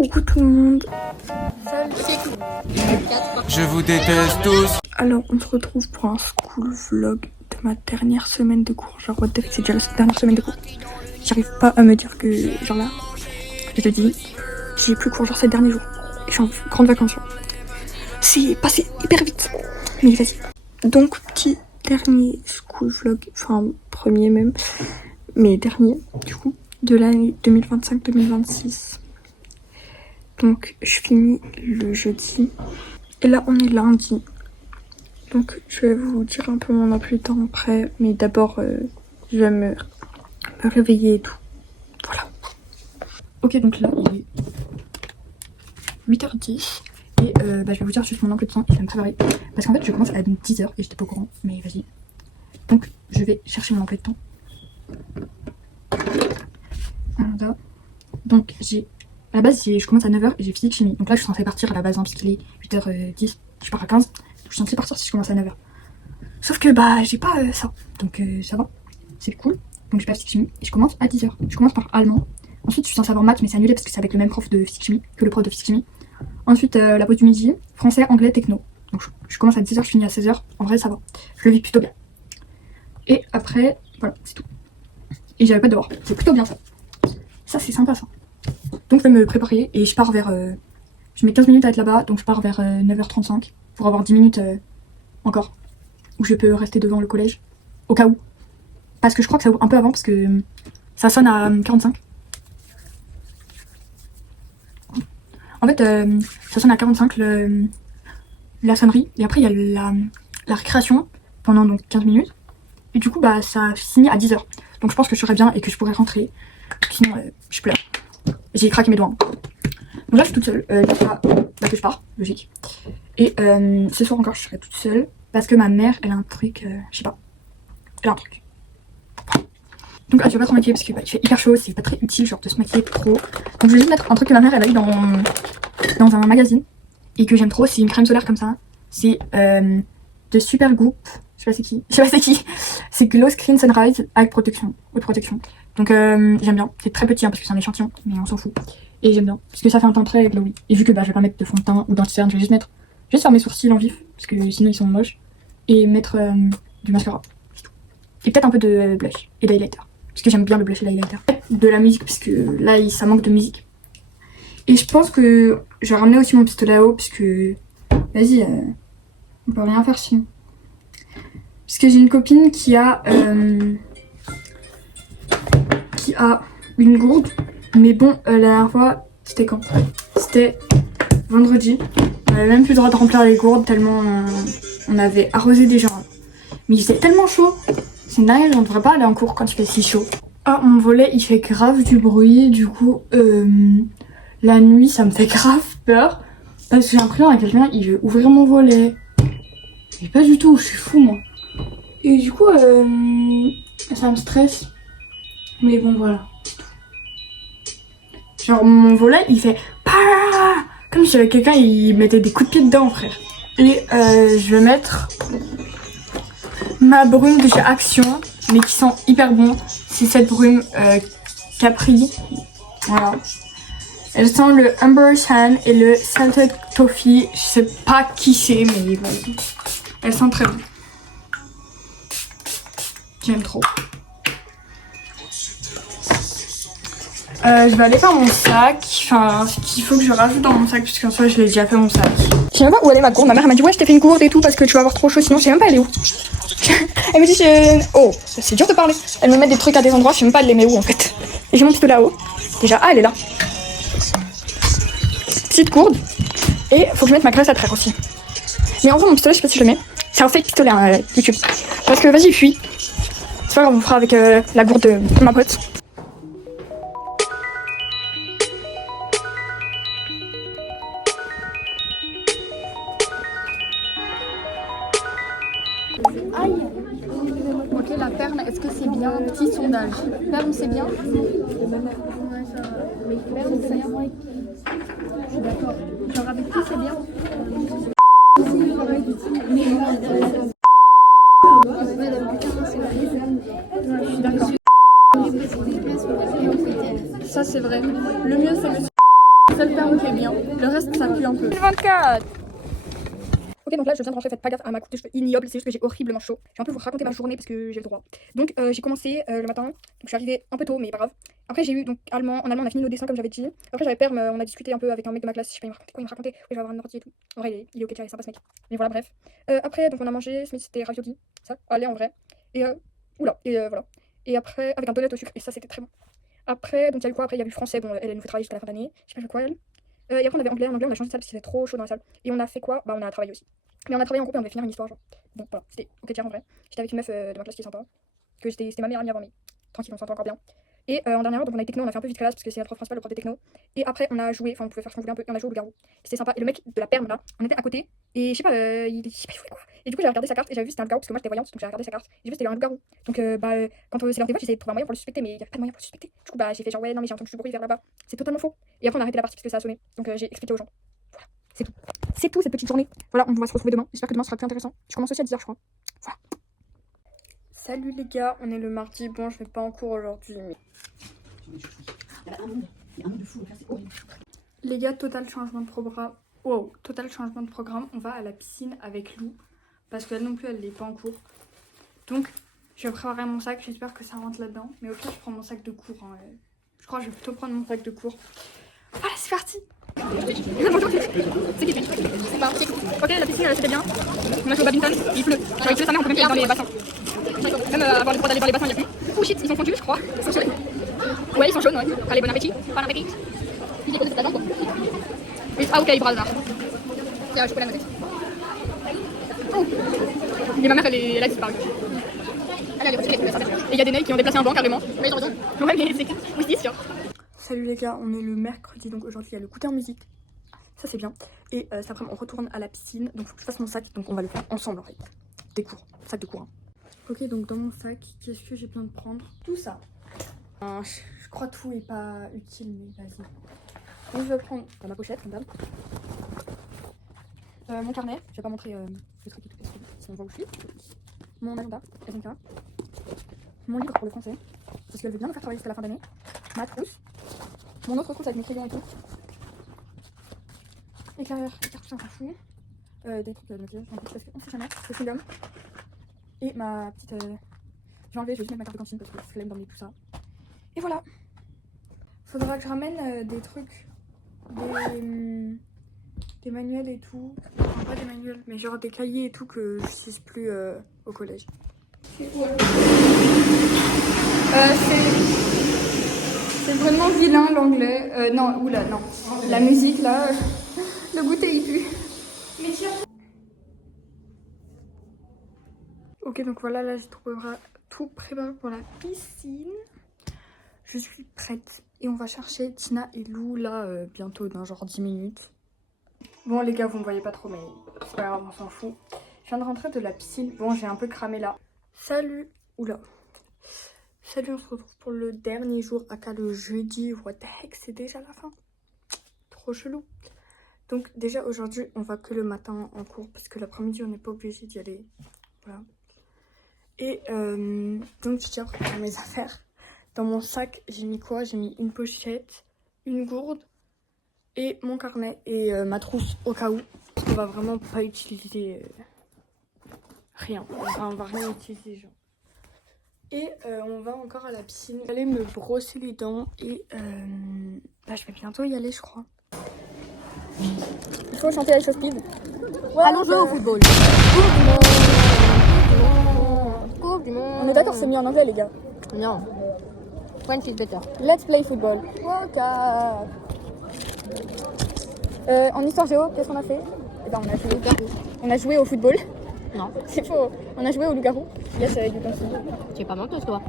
Coucou tout le monde. Je vous déteste tous. Alors on se retrouve pour un school vlog de ma dernière semaine de cours. Genre what the fuck, c'est déjà la dernière semaine de cours. J'arrive pas à me dire que genre là, je te dis, j'ai plus cours genre ces derniers jours. Et je suis en grande vacances. C'est passé hyper vite. Mais vas-y. Donc petit dernier school vlog, enfin premier même, mais dernier du coup, de l'année 2025-2026. Donc je finis le jeudi et là on est lundi. Donc je vais vous dire un peu mon emploi du temps après, mais d'abord je vais me réveiller et tout. Voilà. Ok, donc là il est 8h10 et je vais vous dire juste mon emploi du temps et je vais me préparer. Parce qu'en fait je commence à 10h et j'étais pas au courant, mais vas-y. Donc je vais chercher mon emploi du temps. Voilà. Donc j'ai... À la base, je commence à 9h et j'ai physique chimie. Donc là, je suis censée partir à la base, hein, puisqu'il est 8h10. Je pars à 15. Donc je suis censée partir si je commence à 9h. Sauf que bah, j'ai pas ça. Donc ça va. C'est cool. Donc j'ai pas physique chimie. Et je commence à 10h. Je commence par allemand. Ensuite, je suis censée avoir maths, mais c'est annulé parce que c'est avec le même prof de physique chimie que le prof de physique chimie. Ensuite, la pause du midi, français, anglais, techno. Donc je commence à 10h, je finis à 16h. En vrai, ça va. Je le vis plutôt bien. Et après, voilà, c'est tout. Et j'avais pas de devoir. C'est plutôt bien ça. Ça, c'est sympa ça. Donc je vais me préparer et je pars vers... je mets 15 minutes à être là-bas, donc je pars vers 9h35 pour avoir 10 minutes encore où je peux rester devant le collège, au cas où. Parce que je crois que ça ouvre un peu avant parce que ça sonne à 45. En fait, ça sonne à 45 la sonnerie et après il y a la récréation pendant donc 15 minutes. Et du coup, bah ça finit à 10h. Donc je pense que je serai bien et que je pourrai rentrer. Sinon, je pleure. J'ai craqué mes doigts. Donc là, je suis toute seule. Que je pars, logique. Et ce soir encore, je serai toute seule. Parce que ma mère, elle a un truc. Je sais pas. Elle a un truc. Donc, je vais pas trop maquiller parce qu'il fait hyper chaud. C'est pas très utile, genre, de se maquiller trop. Donc, je vais juste mettre un truc que ma mère, elle a eu dans un magazine. Et que j'aime trop. C'est une crème solaire comme ça. C'est de Supergoop. Je sais pas c'est qui. C'est Glow Screen Sunrise avec protection. Haute protection. Donc j'aime bien. C'est très petit hein, parce que c'est un échantillon, mais on s'en fout. Et j'aime bien. Parce que ça fait un teint très glowy. Et vu que bah, je vais pas mettre de fond de teint ou d'anti-cerne, je vais juste faire mes sourcils en vif. Parce que sinon ils sont moches. Et mettre du mascara. C'est tout. Et peut-être un peu de blush et d'highlighter. Parce que j'aime bien le blush et l'highlighter. De la musique, parce que là ça manque de musique. Et je pense que je vais ramener aussi mon pistolet à eau. Parce que vas-y, on peut rien faire sinon. Parce que j'ai une copine qui a une gourde, mais bon, la dernière fois, c'était quand? C'était vendredi. On avait même plus le droit de remplir les gourdes tellement on avait arrosé des gens. Mais il faisait tellement chaud. C'est dingue, on devrait pas aller en cours quand il fait si chaud. Ah, mon volet, il fait grave du bruit. Du coup, la nuit, ça me fait grave peur. Parce que j'ai l'impression qu'il y a quelqu'un, il veut ouvrir mon volet. Mais pas du tout, je suis fou, moi. Et du coup, ça me stresse. Mais bon, voilà. Genre, mon volet, il fait... Comme si quelqu'un, il mettait des coups de pied dedans, frère. Et je vais mettre ma brume de chez Action, mais qui sent hyper bon. C'est cette brume Capri. Voilà. Elle sent le Amber Sand et le Salted Toffee. Je sais pas qui c'est, mais vas-y. Elle sent très bon. J'aime trop. Je vais aller faire mon sac. Enfin, ce qu'il faut que je rajoute dans mon sac, puisqu'en soi, je l'ai déjà fait mon sac. Je sais même pas où elle est ma gourde. Ma mère m'a dit, ouais, je t'ai fait une gourde et tout parce que tu vas avoir trop chaud. Sinon, je sais même pas elle est où. Elle me dit, oh, c'est dur de parler. Elle me met des trucs à des endroits, je sais même pas elle les met où en fait. Et j'ai mon pistolet là-haut. Déjà, elle est là. Petite gourde. Et faut que je mette ma graisse à traire aussi. Mais en vrai, mon pistolet, je sais pas si je le mets. C'est un fake pistolet, hein, YouTube. Parce que vas-y, fuis. C'est pas grave, on fera avec la gourde de ma pote. Aïe. Ok, la perme, est-ce que c'est bien? Petit sondage. Perme, c'est bien? Perme, c'est bien? Je suis d'accord. Genre avec qui c'est bien? Je suis d'accord. Ça, c'est vrai. Le mieux, c'est le Seul perme qui est bien. Le reste, ça pue un peu. 24. Ok, donc là je viens de rentrer, faites pas gaffe à ma coupe de cheveux ignoble, c'est juste que j'ai horriblement chaud. Je vais un peu vous raconter ma journée parce que j'ai le droit. Donc j'ai commencé le matin, donc je suis arrivée un peu tôt, mais pas grave. Après j'ai eu donc allemand, en allemand on a fini nos dessins comme j'avais dit. Après j'avais perm, on a discuté un peu avec un mec de ma classe, je sais pas, il me racontait quoi, il me racontait, oui, je vais avoir un ordi et tout. En vrai il est ok, il est sympa ce mec. Mais voilà, bref. Après donc on a mangé, c'était ravioli, ça, allez en vrai. Et voilà. Et après avec un donut au sucre, et ça c'était très bon. Après, donc il y a eu quoi? Après il y a eu français, bon elle nous fait travailler jusqu'à la fin d'année, je sais pas quoi elle. Et après on avait anglais, en anglais on a changé de salle parce qu'il faisait trop chaud dans la salle. Et on a fait quoi? Bah on a travaillé aussi. Mais on a travaillé en groupe et on devait finir une histoire genre. Bon voilà, c'était ok tiens en vrai. J'étais avec une meuf de ma classe qui est sympa. C'était ma meilleure amie avant mais tranquille on s'entend encore bien. Et en dernière heure donc on a eu techno, on a fait un peu vite classe parce que c'est notre prof principal, le prof de techno. Et après on a joué, enfin on pouvait faire ce qu'on voulait un peu, et on a joué au loup-garou. C'était sympa. Et le mec de la perme là, on était à côté et je sais pas, il jouait quoi. Et du coup j'ai regardé sa carte et j'avais vu c'était un loup-garou parce que moi j'étais voyante donc j'ai regardé sa carte. Et j'ai vu c'était un loup-garou. Donc quand c'est l'heure des votes j'essayais de trouver un moyen pour le suspecter mais il y avait pas de moyen pour le suspecter. Du coup bah j'ai fait genre ouais non mais j'ai entendu du bruit vers là-bas. C'est totalement faux. Et après on a arrêté la partie parce que ça a sonné. Donc j'ai expliqué aux gens. Voilà, c'est tout. C'est tout cette petite journée. Voilà, on va se retrouver demain. J'espère que demain sera plus intéressant. Je commence aussi à 10h je crois. Voilà. Salut les gars, on est le mardi. Bon je vais pas en cours aujourd'hui mais... Les gars, total changement de programme. Wow, total changement de programme. On va à la piscine avec Lou parce qu'elle non plus elle n'est pas en cours. Donc je vais préparer mon sac, j'espère que ça rentre là-dedans. Mais au pire je prends mon sac de cours. Hein. Je crois que je vais plutôt prendre mon sac de cours. Voilà, c'est parti. C'est parti. Ok, la piscine c'était bien. On a joué au badminton, il pleut. Genre il pleut, ça on peut même pas aller dans les bassins. Même avoir le droit d'aller dans les bassins, il n'y a plus. Oh shit, ils sont fondus je crois. Ils sont jaunes. Ouais, ils sont jaunes, ouais. Allez, bon appétit. Bon appétit. Il est posé ta jambe. Ah ok, brother. Là, je peux la noter. Oh. Et ma mère, elle a disparu. Elle est retirée. Et il y a des nails qui ont déplacé un banc carrément. Ouais, ils ont raison. Ouais, mais c'est oui, c'est sûr. Salut les gars, on est le mercredi, donc aujourd'hui il y a le goûter en musique. Ça c'est bien. Et cet après-midi on retourne à la piscine, donc faut que je fasse mon sac, donc on va le faire ensemble en fait. Des cours, sac de cours. Hein. Ok, donc dans mon sac, qu'est-ce que j'ai besoin de prendre? Tout ça. Je crois tout est pas utile, mais vas-y. Donc je vais prendre ma pochette, comme d'hab. Mon carnet, je vais pas montrer le truc, sinon on voit où je suis. Mon agenda, SNK. Mon livre pour le français, parce qu'elle veut bien me faire travailler jusqu'à la fin d'année. Ma trousse. Mon autre trousse avec mes crayons et tout. Éclaireur, cartouche, on s'en fout. Des trucs de maquillage, parce qu'on sait jamais. Le chewing-gum. Et ma petite. J'ai enlevé, je vais juste mettre ma carte de cantine parce que je flemme d'emmener tout ça. Et voilà. Faudra que je ramène des trucs. Des manuels et tout. Enfin, pas des manuels, mais genre des cahiers et tout que je n'utilise plus au collège. C'est vraiment vilain l'anglais. Non, oula, non. La musique là, le goûter il pue. Mais tiens. Ok, donc voilà, là j'ai tout préparé pour la piscine. Je suis prête. Et on va chercher Tina et Lou là bientôt dans genre 10 minutes. Bon les gars, vous me voyez pas trop mais c'est pas grave, on s'en fout. Je viens de rentrer de la piscine. Bon, j'ai un peu cramé là. Salut. Oula. Salut, on se retrouve pour le dernier jour, aka le jeudi. What the heck, c'est déjà la fin. Trop chelou. Donc déjà aujourd'hui, on va que le matin en cours parce que l'après-midi, on n'est pas obligé d'y aller. Voilà. Et donc j'ai déjà préparé mes affaires. Dans mon sac, j'ai mis quoi? J'ai mis une pochette, une gourde et mon carnet et ma trousse au cas où. Parce qu'on va vraiment pas utiliser rien. Enfin, on va rien utiliser genre. Et on va encore à la piscine. Je vais aller me brosser les dents et bah, je vais bientôt y aller je crois. Il faut chanter Ice of Speed. Ouais, allons jouer au football. Coupe du monde. On est d'accord, c'est mis en anglais les gars. Non. French is better. Let's play football. World Cup. En histoire géo, qu'est-ce qu'on a fait? Eh ben, on a joué au football. Non. C'est faux. On a joué au loup-garou. Yes, avec du aussi. Tu es pas menteuse toi.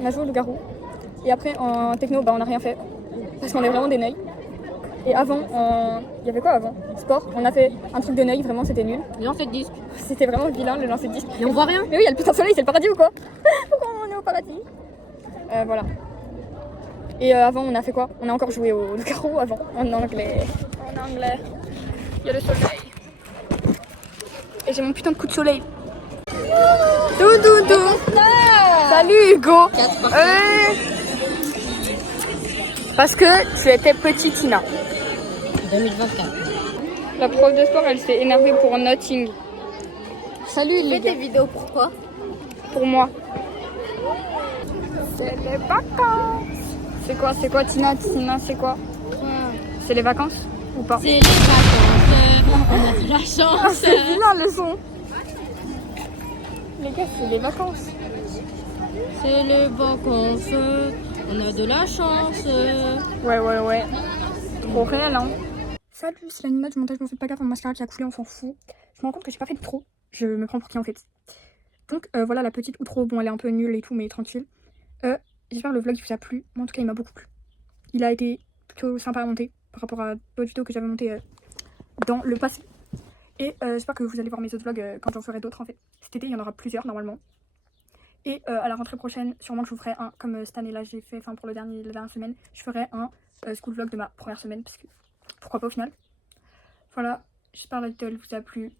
On a joué au loup-garou. Et après en techno, bah, on n'a rien fait. Parce qu'on est vraiment des neuils. Et avant, il y avait quoi avant? Sport. On a fait un truc de neuil, vraiment c'était nul. Le lancer de disque. C'était vraiment vilain le lancer de disque. Mais on voit rien. Mais oui, il y a le putain de soleil, c'est le paradis ou quoi? Pourquoi on est au paradis? Voilà. Et avant, on a fait quoi? On a encore joué au loup-garou avant, en anglais. En anglais. Il y a le soleil. Et j'ai mon putain de coup de soleil. Doudou. Salut Hugo. Parce que tu étais petite Tina. 2024. La prof de sport, elle s'est énervée pour nothing. Salut les Fais gars. tes vidéos pour toi. Pour moi. C'est les vacances. C'est quoi Tina, c'est quoi? C'est les vacances ou pas? C'est les vacances. On a de la chance. C'est bien le son. Les gars, c'est les vacances. C'est les vacances. On a de la chance. Ouais. Trop réel, hein. Salut, c'est la Nina du montage, je me fais pas gaffe, mon mascara qui a coulé, on s'en fout. Je me rends compte que j'ai pas fait d'outro. Je me prends pour qui en fait. Donc voilà la petite outro, bon elle est un peu nulle et tout, mais tranquille. J'espère que le vlog il vous a plu. Moi en tout cas il m'a beaucoup plu. Il a été plutôt sympa à monter par rapport à d'autres vidéos que j'avais montées dans le passé. Et j'espère que vous allez voir mes autres vlogs quand j'en ferai d'autres en fait. Cet été il y en aura plusieurs normalement. Et à la rentrée prochaine, sûrement que je vous ferai un, comme cette année là j'ai fait, enfin pour la dernière semaine, je ferai un school vlog de ma première semaine, parce que pourquoi pas au final. Voilà, j'espère que la vidéo vous a plu.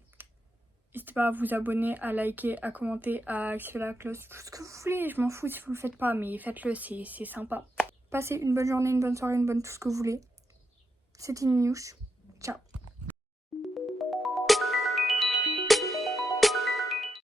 N'hésitez pas à vous abonner, à liker, à commenter, à activer la cloche, tout ce que vous voulez. Je m'en fous si vous le faites pas, mais faites-le, c'est sympa. Passez une bonne journée, une bonne soirée, une bonne tout ce que vous voulez. C'était Ninouche.